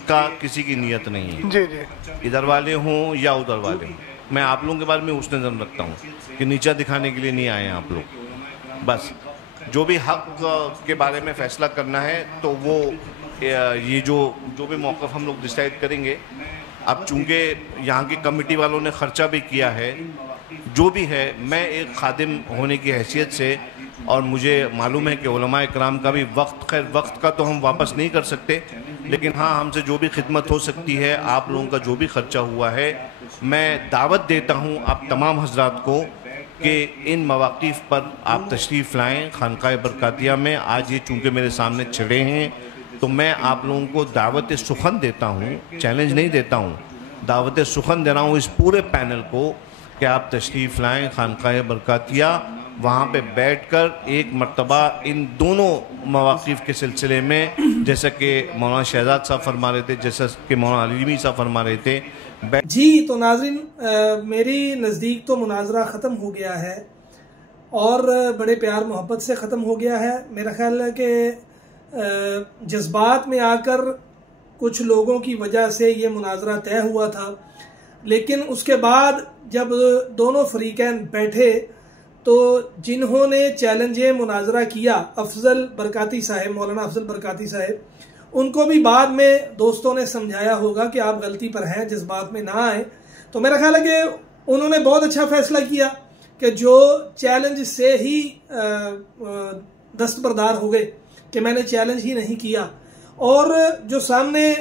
کی نیت نہیں ہے. جی جی. ادھر والے ہوں یا ادھر والے ہوں، میں آپ لوگوں کے بارے میں حسن ظن رکھتا ہوں کہ نیچا دکھانے کے لیے نہیں آئے ہیں آپ لوگ. بس جو بھی حق کے بارے میں فیصلہ کرنا ہے تو وہ یہ جو بھی موقف ہم لوگ ڈیسائیڈ کریں گے. اب چونکہ یہاں کی کمیٹی والوں نے خرچہ بھی کیا ہے، جو بھی ہے، میں ایک خادم ہونے کی حیثیت سے، اور مجھے معلوم ہے کہ علماء اکرام کا بھی وقت کا تو ہم واپس نہیں کر سکتے، لیکن ہاں ہم سے جو بھی خدمت ہو سکتی ہے، آپ لوگوں کا جو بھی خرچہ ہوا ہے، میں دعوت دیتا ہوں آپ تمام حضرات کو کہ ان مواقف پر آپ تشریف لائیں خانقاہ برکاتیہ میں. آج یہ چونکہ میرے سامنے چھڑے ہیں تو میں آپ لوگوں کو دعوت سخن دیتا ہوں، چیلنج نہیں دیتا ہوں، دعوت سخن دے رہا ہوں اس پورے پینل کو کہ آپ تشریف لائیں خانقاہ برکاتیہ. وہاں پہ بیٹھ کر ایک مرتبہ ان دونوں مواقف کے سلسلے میں، جیسا کہ مولانا شہزاد صاحب فرما رہے تھے، جیسا کہ مولانا علیمی صاحب فرما رہے تھے. جی تو ناظرین، میری نزدیک تو مناظرہ ختم ہو گیا ہے اور بڑے پیار محبت سے ختم ہو گیا ہے. میرا خیال ہے کہ جذبات میں آ کر کچھ لوگوں کی وجہ سے یہ مناظرہ طے ہوا تھا، لیکن اس کے بعد جب دونوں فریقین بیٹھے تو جنہوں نے چیلنج مناظرہ کیا، افضل برکاتی صاحب، مولانا افضل برکاتی صاحب، ان کو بھی بعد میں دوستوں نے سمجھایا ہوگا کہ آپ غلطی پر ہیں، جذبات میں نہ آئیں. تو میرا خیال ہے کہ انہوں نے بہت اچھا فیصلہ کیا کہ جو چیلنج سے ہی دستبردار ہو گئے کہ میں نے چیلنج ہی نہیں کیا. اور جو سامنے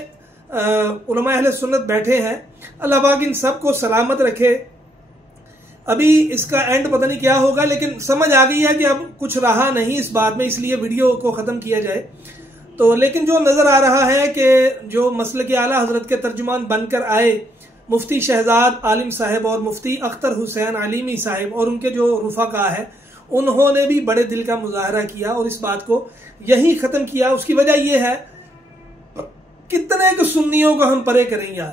علماء اہل سنت بیٹھے ہیں، اللہ پاک ان سب کو سلامت رکھے. ابھی اس کا اینڈ پتہ نہیں کیا ہوگا، لیکن سمجھ آ گئی ہے کہ اب کچھ رہا نہیں اس بات میں، اس لیے ویڈیو کو ختم کیا جائے. تو لیکن جو نظر آ رہا ہے کہ جو مسلک اعلیٰ حضرت کے ترجمان بن کر آئے مفتی شہزاد عالم صاحب اور مفتی اختر حسین علیمی صاحب اور ان کے جو رفقا ہے، انہوں نے بھی بڑے دل کا مظاہرہ کیا اور اس بات کو یہی ختم کیا. اس کی وجہ یہ ہے، کتنے سنیوں کو ہم پرے کریں یار.